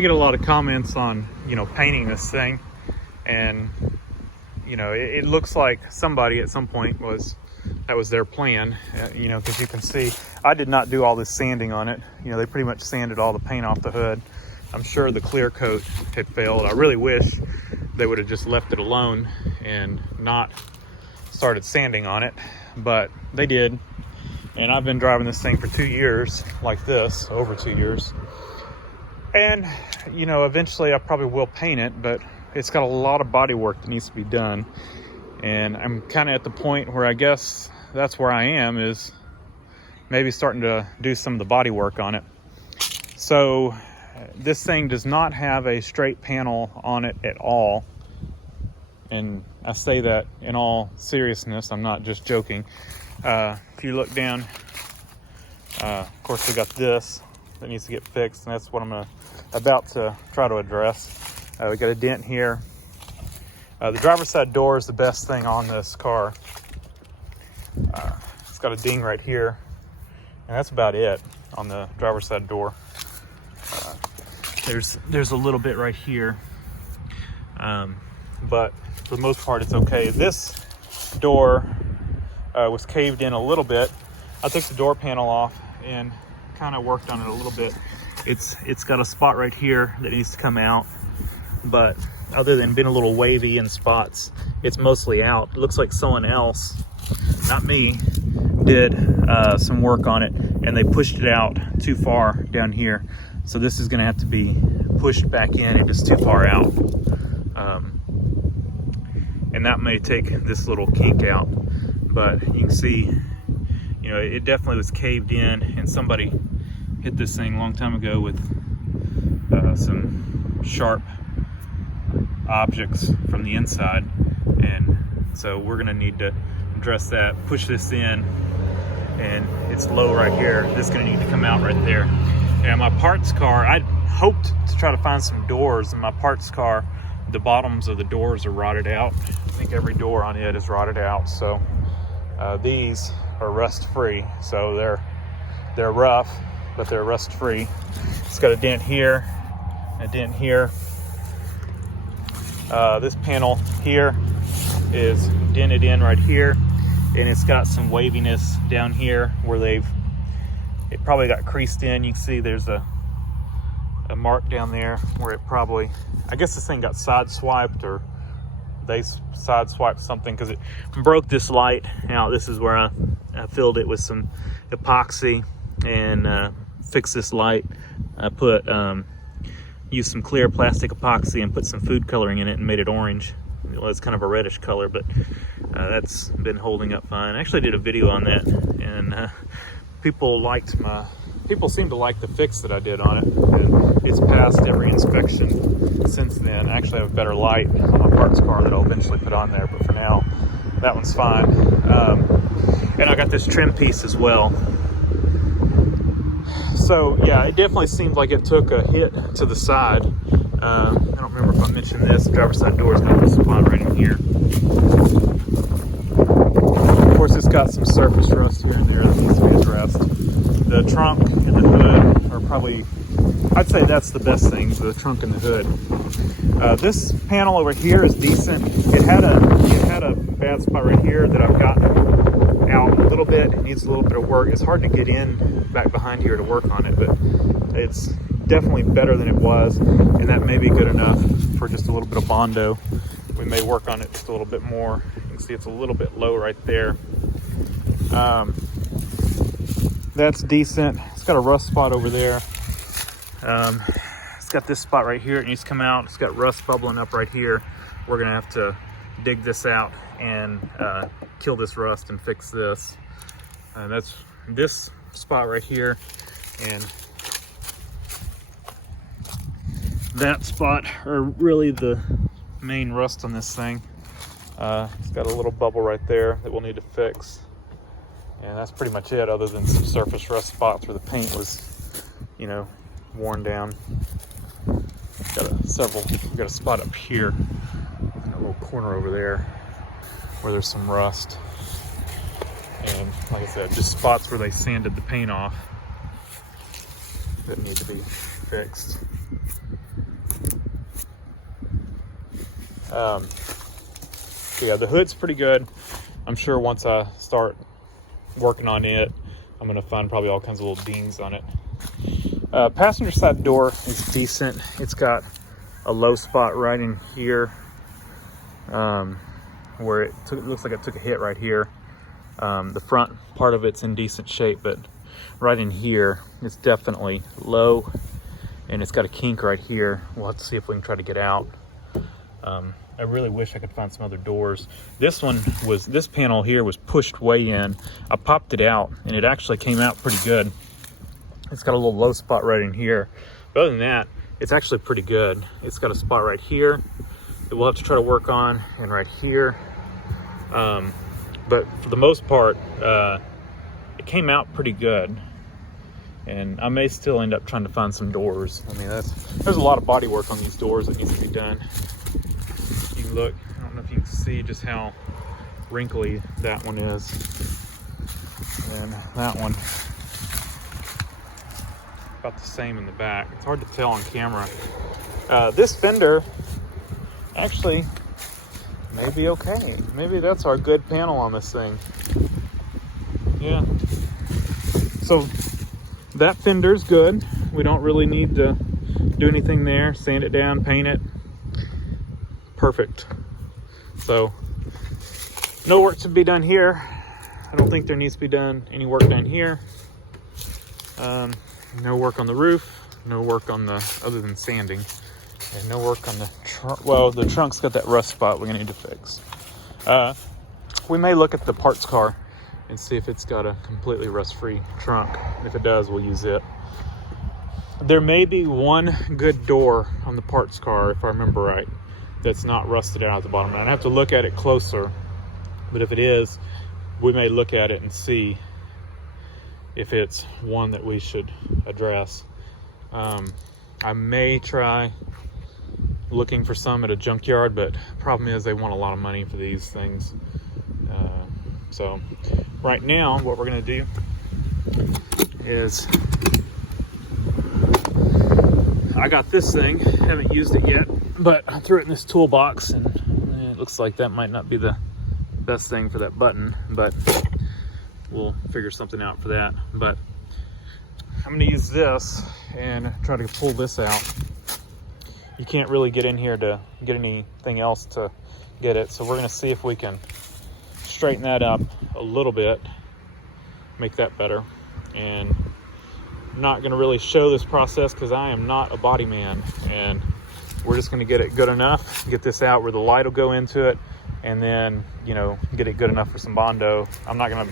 I get a lot of comments on, painting this thing, and it looks like somebody at some point that was their plan, because you can see I did not do all this sanding on it. They pretty much sanded all the paint off the hood. I'm sure the clear coat had failed. I really wish they would have just left it alone and not started sanding on it, but they did. And I've been driving this thing for 2 years like this, over 2 years. And, eventually I probably will paint it, but it's got a lot of body work that needs to be done. And I'm kind of at the point where I guess that's where I am, is maybe starting to do some of the body work on it. So this thing does not have a straight panel on it at all. And I say that in all seriousness, I'm not just joking. If you look down, of course we got this that needs to get fixed, and that's what I'm about to try to address. We got a dent here. The driver's side door is the best thing on this car. It's got a ding right here, and that's about it on the driver's side door. There's a little bit right here, but for the most part it's okay. This door was caved in a little bit. I took the door panel off and kind of worked on it a little bit. It's got a spot right here that needs to come out, but other than being a little wavy in spots, it's mostly out. It looks like someone else, not me, did some work on it, and they pushed it out too far down here. So this is gonna have to be pushed back in. It is too far out. And that may take this little kink out, but you can see, it definitely was caved in, and somebody hit this thing a long time ago with some sharp objects from the inside. And so we're gonna need to address that, push this in, and it's low right here. This is gonna need to come out right there. And my parts car, I hoped to try to find some doors. In my parts car, the bottoms of the doors are rotted out. I think every door on it is rotted out. So these are rust free. So they're rough, but they're rust free. It's got a dent here, a dent here. This panel here is dented in right here, and it's got some waviness down here where it probably got creased in. You can see there's a mark down there where it probably, I guess this thing got sideswiped, or they sideswiped something, because it broke this light. Now this is where I filled it with some epoxy and fixed this light. I used some clear plastic epoxy and put some food coloring in it and made it orange. Well, it's kind of a reddish color, but that's been holding up fine. I actually did a video on that, and people seem to like the fix that I did on it. And it's passed every inspection since then. I actually have a better light on my parts car that I'll eventually put on there, but for now, that one's fine. And I got this trim piece as well. So yeah, it definitely seems like it took a hit to the side. I don't remember if I mentioned this. The driver's side door's got this spot right in here. Of course, it's got some surface rust here and there that needs to be addressed. The trunk and the hood are probably, I'd say that's the best thing, the trunk and the hood. This panel over here is decent. It had a bad spot right here that I've gotten out a little bit. It needs a little bit of work. It's hard to get in back behind here to work on it, but it's definitely better than it was, and that may be good enough for just a little bit of Bondo. We may work on it just a little bit more. You can see it's a little bit low right there. That's decent. It's got a rust spot over there. It's got this spot right here. It needs to come out. It's got rust bubbling up right here. We're gonna have to dig this out and kill this rust and fix this. That's this spot right here, and that spot are really the main rust on this thing. It's got a little bubble right there that we'll need to fix, and that's pretty much it, other than some surface rust spots where the paint was, worn down. We've got a spot up here in a little corner over there where there's some rust, and like I said, just spots where they sanded the paint off that need to be fixed. So yeah, the hood's pretty good. I'm sure once I start working on it, I'm gonna find probably all kinds of little dings on it. Passenger side door is decent. It's got a low spot right in here, where it looks like it took a hit right here. The front part of it's in decent shape, but right in here, it's definitely low, and it's got a kink right here. We'll have to see if we can try to get out. I really wish I could find some other doors. This panel here was pushed way in. I popped it out, and it actually came out pretty good. It's got a little low spot right in here. But other than that, it's actually pretty good. It's got a spot right here that we'll have to try to work on, and right here. But for the most part, it came out pretty good. And I may still end up trying to find some doors. I mean, there's a lot of body work on these doors that needs to be done. You can look, I don't know if you can see just how wrinkly that one is. And that one, about the same in the back. It's hard to tell on camera. This fender actually may be okay. Maybe that's our good panel on this thing. Yeah. So that fender's good. We don't really need to do anything there. Sand it down, paint it. Perfect. So no work to be done here. I don't think there needs to be any work done here. No work on the roof. No work on other than sanding. And no work on the trunk. Well, the trunk's got that rust spot we're gonna need to fix. We may look at the parts car and see if it's got a completely rust-free trunk. If it does, we'll use it. There may be one good door on the parts car, if I remember right, that's not rusted out at the bottom. I'd have to look at it closer, but if it is, we may look at it and see if it's one that we should address. I may try looking for some at a junkyard, but problem is they want a lot of money for these things. So right now, what we're gonna do is, I got this thing, haven't used it yet, but I threw it in this toolbox, and it looks like that might not be the best thing for that button, but we'll figure something out for that. But I'm gonna use this and try to pull this out. You can't really get in here to get anything else to get it, so we're gonna see if we can straighten that up a little bit, make that better. And I'm not gonna really show this process because I am not a body man, and we're just gonna get it good enough, get this out where the light will go into it, and then, you know, get it good enough for some Bondo. I'm not gonna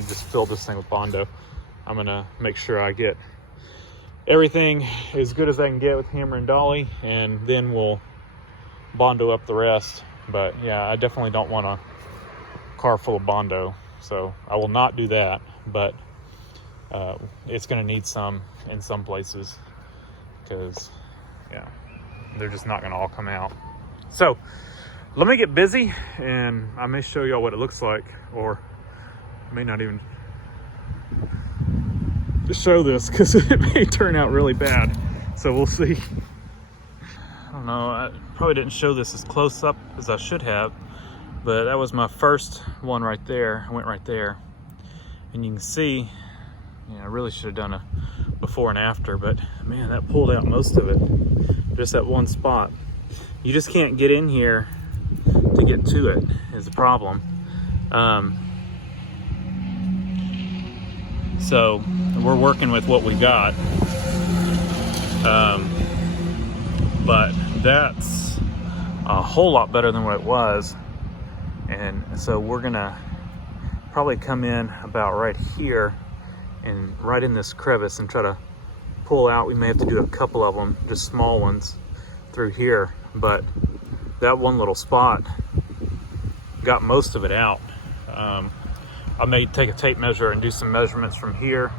just fill this thing with Bondo. I'm gonna make sure I get everything as good as I can get with hammer and dolly, and then we'll Bondo up the rest. But yeah, I definitely don't want a car full of Bondo, so I will not do that. But it's gonna need some in some places, because yeah, they're just not gonna all come out. So let me get busy, and I may show y'all what it looks like, or I may not even show this because it may turn out really bad. So we'll see. I don't know, I probably didn't show this as close up as I should have, but that was my first one right there. I went right there, and you can see, I really should have done a before and after, but man, that pulled out most of it. Just that one spot. You just can't get in here to get to it is the problem. So we're working with what we got. But that's a whole lot better than what it was. And so we're gonna probably come in about right here and right in this crevice and try to pull out. We may have to do a couple of them, just small ones through here, but that one little spot got most of it out. I may take a tape measure and do some measurements from here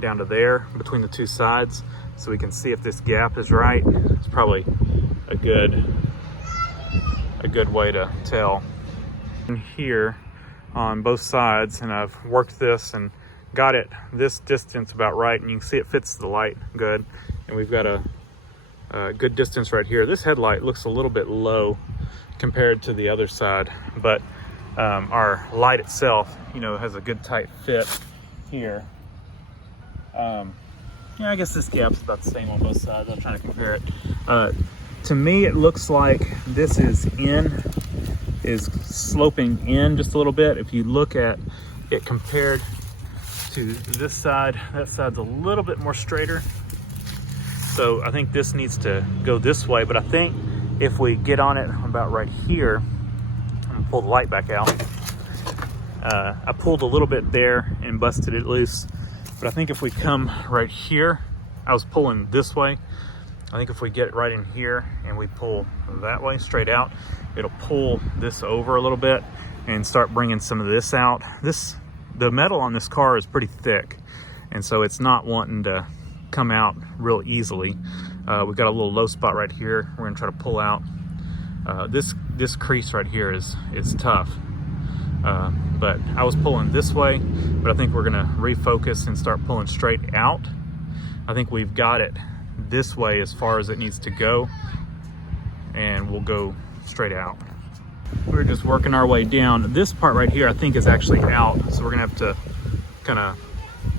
down to there between the two sides, so we can see if this gap is right. It's probably a good way to tell. In here on both sides, and I've worked this and got it this distance about right, and you can see it fits the light good. And we've got a good distance right here. This headlight looks a little bit low compared to the other side, but our light itself, you know, has a good tight fit here. Yeah, I guess this gap's about the same on both sides. I'm trying to compare it. To me, it looks like this is sloping in just a little bit. If you look at it compared to this side, that side's a little bit more straighter. So I think this needs to go this way, but I think if we get on it about right here, I'm gonna pull the light back out. I pulled a little bit there and busted it loose, but I think if we come right here, I was pulling this way. I think if we get right in here and we pull that way straight out, it'll pull this over a little bit and start bringing some of this out. The metal on this car is pretty thick, and so it's not wanting to come out real easily. We've got a little low spot right here. We're gonna try to pull out. This crease right here is tough. But I was pulling this way, but I think we're gonna refocus and start pulling straight out. I think we've got it this way as far as it needs to go, and we'll go straight out. We're just working our way down. This part right here I think is actually out, so we're gonna have to kind of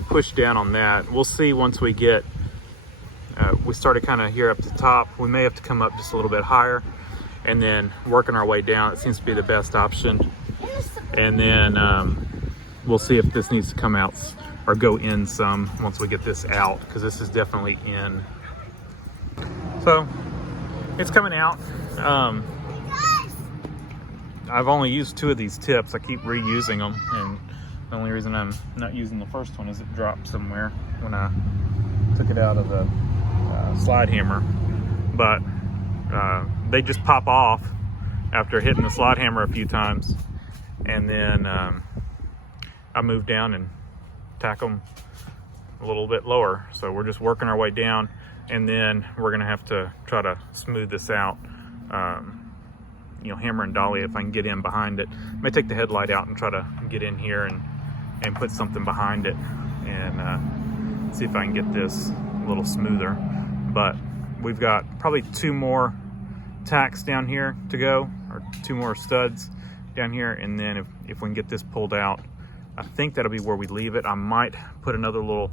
push down on that. We'll see once we get, we started kind of here up the top. We may have to come up just a little bit higher and then working our way down. It seems to be the best option. And then we'll see if this needs to come out or go in some once we get this out, because this is definitely in. So it's coming out. I've only used 2 of these tips. I keep reusing them, and the only reason I'm not using the first one is it dropped somewhere when I took it out of the slide hammer. But they just pop off after hitting the slide hammer a few times, and then I move down and tack them a little bit lower. So we're just working our way down, and then we're gonna have to try to smooth this out. You know, hammer and dolly if I can get in behind it. I may take the headlight out and try to get in here and put something behind it, and see if I can get this a little smoother. But we've got probably 2 more tacks down here to go, or 2 more studs down here, and then if we can get this pulled out, I think that'll be where we leave it. I might put another little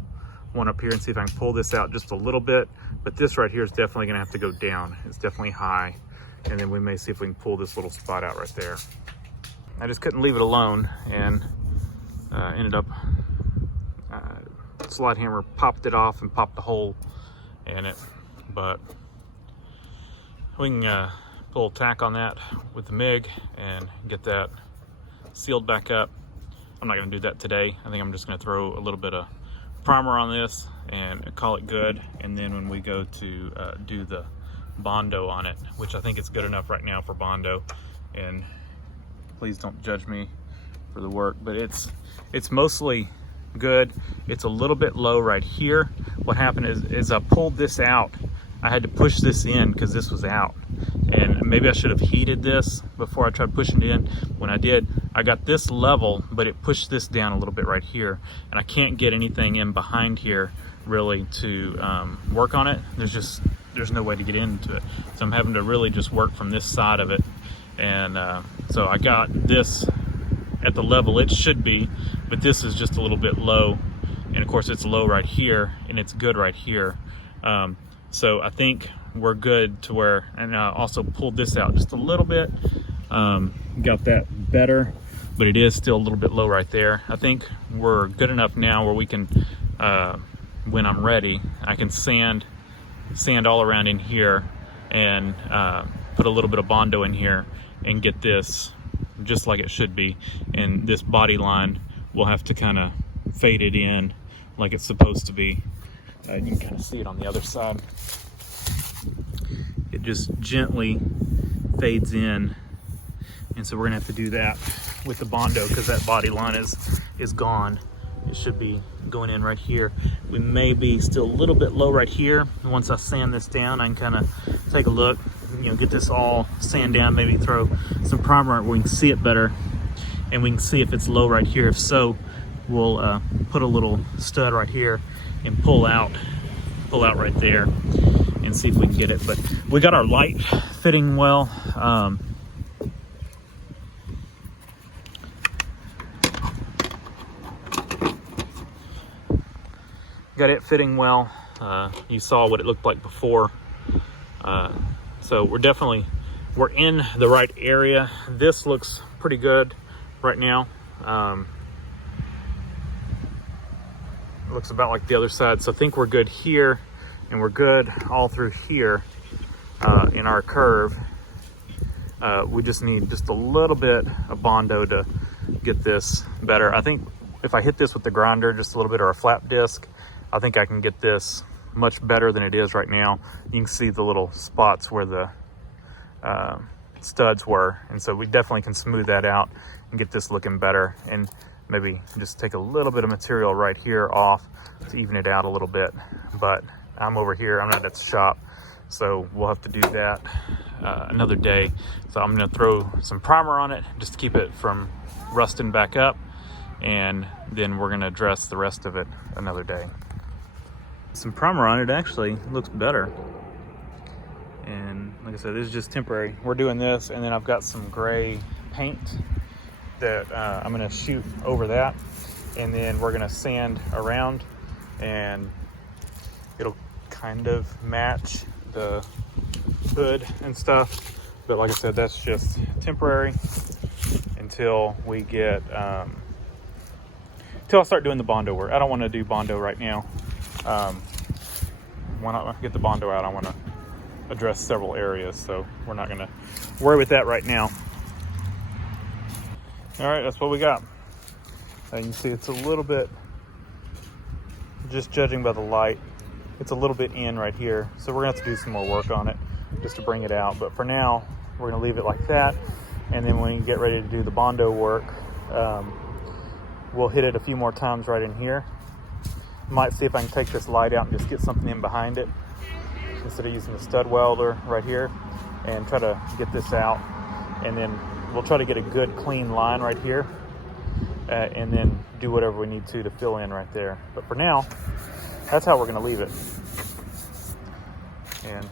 one up here and see if I can pull this out just a little bit, but this right here is definitely gonna have to go down. It's definitely high, and then we may see if we can pull this little spot out right there. I just couldn't leave it alone, and ended up slide hammer popped it off and popped a hole in it. But we can pull a tack on that with the MIG and get that sealed back up. I'm not gonna do that today. I think I'm just gonna throw a little bit of primer on this and call it good. And then when we go to do the Bondo on it, which I think it's good enough right now for Bondo, and please don't judge me for the work, but it's mostly good. It's a little bit low right here. What happened is I pulled this out. I had to push this in because this was out, and maybe I should have heated this before I tried pushing it in. When I did, I got this level, but it pushed this down a little bit right here, and I can't get anything in behind here really to work on it. There's no way to get into it, so I'm having to really just work from this side of it. And so I got this at the level it should be, but this is just a little bit low, and of course it's low right here and it's good right here. So I think we're good to where, and I also pulled this out just a little bit, got that better, but it is still a little bit low right there. I think we're good enough now where we can, when I'm ready, I can sand all around in here and put a little bit of Bondo in here and get this just like it should be. And this body line, we'll have to kind of fade it in like it's supposed to be. You can kind of see it on the other side. It just gently fades in, and so we're gonna have to do that with the Bondo because that body line is gone. It should be going in right here. We may be still a little bit low right here. Once I sand this down, I can kind of take a look, get this all sand down, maybe throw some primer on it where we can see it better, and we can see if it's low right here. If so, we'll put a little stud right here and pull out right there, and see if we can get it. But we got our light fitting well. Got it fitting well. You saw what it looked like before. So we're in the right area. This looks pretty good right now. It looks about like the other side. So I think we're good here, and we're good all through here in our curve. We just need just a little bit of Bondo to get this better. I think if I hit this with the grinder just a little bit, or a flap disc, I think I can get this much better than it is right now. You can see the little spots where the studs were, and so we definitely can smooth that out and get this looking better, and maybe just take a little bit of material right here off to even it out a little bit. But I'm over here, I'm not at the shop, so we'll have to do that another day. So I'm gonna throw some primer on it just to keep it from rusting back up, and then we're gonna address the rest of it another day. Some primer on it actually looks better, and like I said, this is just temporary. We're doing this, and then I've got some gray paint that I'm gonna shoot over that, and then we're gonna sand around, and it'll kind of match the hood and stuff. But like I said, that's just temporary until we get until I start doing the Bondo work. I don't want to do Bondo right now. When I get the Bondo out, I want to address several areas, so we're not going to worry with that right now. All right, that's what we got. And you see it's a little bit, just judging by the light, it's a little bit in right here, so we're gonna have to do some more work on it just to bring it out. But for now, we're gonna leave it like that, and then when you get ready to do the Bondo work, we'll hit it a few more times right in here. Might see if I can take this light out and just get something in behind it instead of using the stud welder right here, and try to get this out. And then we'll try to get a good clean line right here, and then do whatever we need to fill in right there. But for now, that's how we're gonna leave it. And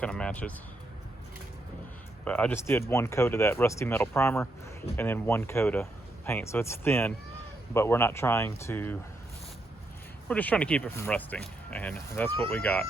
kind of matches. But I just did one coat of that rusty metal primer and then one coat of paint. So it's thin, but we're just trying to keep it from rusting, and that's what we got.